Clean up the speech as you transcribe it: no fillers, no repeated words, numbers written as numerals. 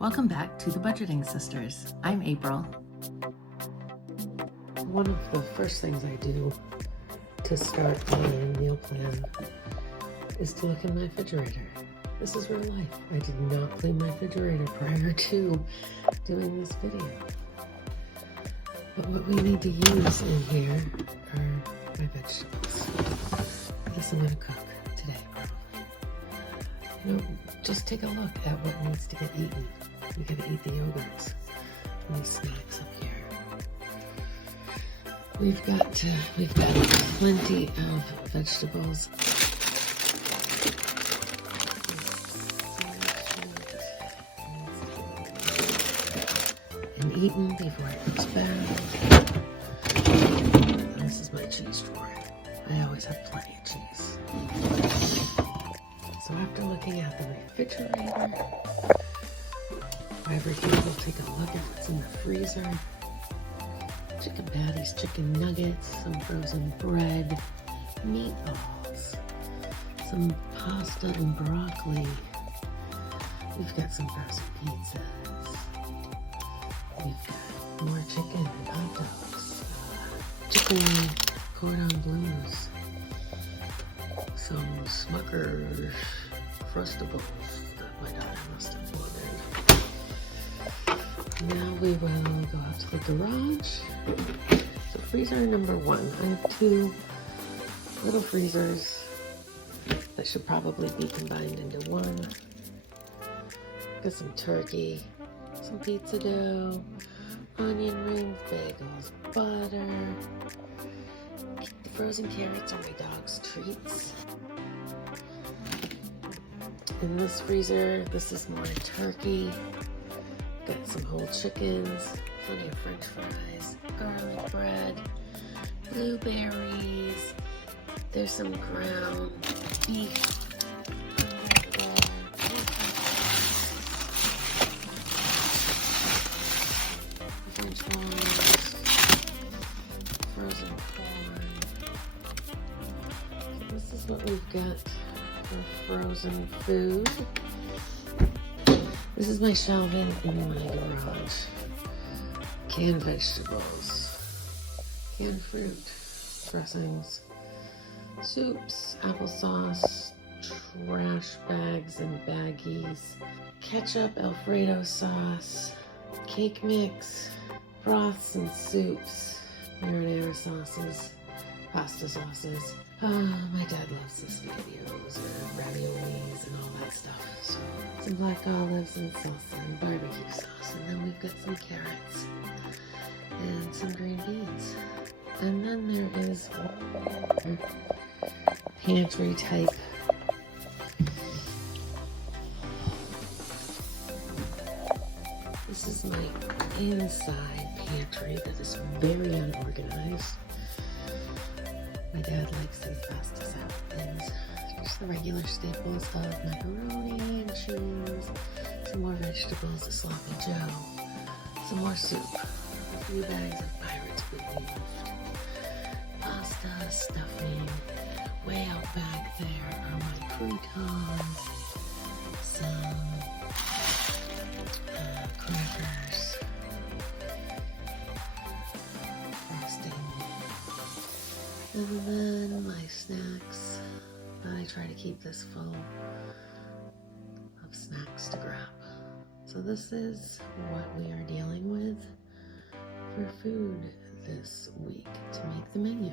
Welcome back to the Budgeting Sisters. I'm April. One of the first things I do to start my meal plan is to look in my refrigerator. This is real life. I did not clean my refrigerator prior to doing this video. But what we need to use in here are my vegetables. This I'm going to cook today, probably. Just take a look at what needs to get eaten. We gotta eat the yogurts and these snacks up here. We've got plenty of vegetables. And eaten before it goes bad. This is my cheese drawer. I always have plenty of cheese. So after looking at the refrigerator, over here we'll take a look at what's in the freezer. Chicken patties, chicken nuggets, some frozen bread, meatballs, some pasta and broccoli. We've got some frozen pizzas. We've got more chicken and hot dogs. Chicken cordon bleus. Some Smucker's Crustables that my daughter must have ordered. Now we will go out to the garage. So freezer number 1. I have 2 little freezers that should probably be combined into one. Got some turkey, some pizza dough, onion rings, bagels, butter. The frozen carrots are my dog's treats. In this freezer, this is more turkey. Got some whole chickens, plenty of french fries, garlic bread, blueberries. There's some ground beef. French fries, frozen corn. So this is what we've got for frozen food. This is my shelving in my garage. Canned vegetables, canned fruit, dressings, soups, applesauce, trash bags and baggies, ketchup, Alfredo sauce, cake mix, broths and soups, marinara sauces, pasta sauces. My dad loves the SpaghettiOs or raviolis and all that stuff. So some black olives and salsa and barbecue sauce. And then we've got some carrots and some green beans. And then there is one pantry type. This is my inside pantry that is very unorganized. My dad likes these pasta salad things. Just the regular staples of macaroni and cheese, some more vegetables, a sloppy joe, some more soup, a few bags of Pirate's Believed, pasta, stuffing. Way out back there are my croutons, some crackers, frosting. And then my snacks. I try to keep this full of snacks to grab. So this is what we are dealing with for food this week to make the menu.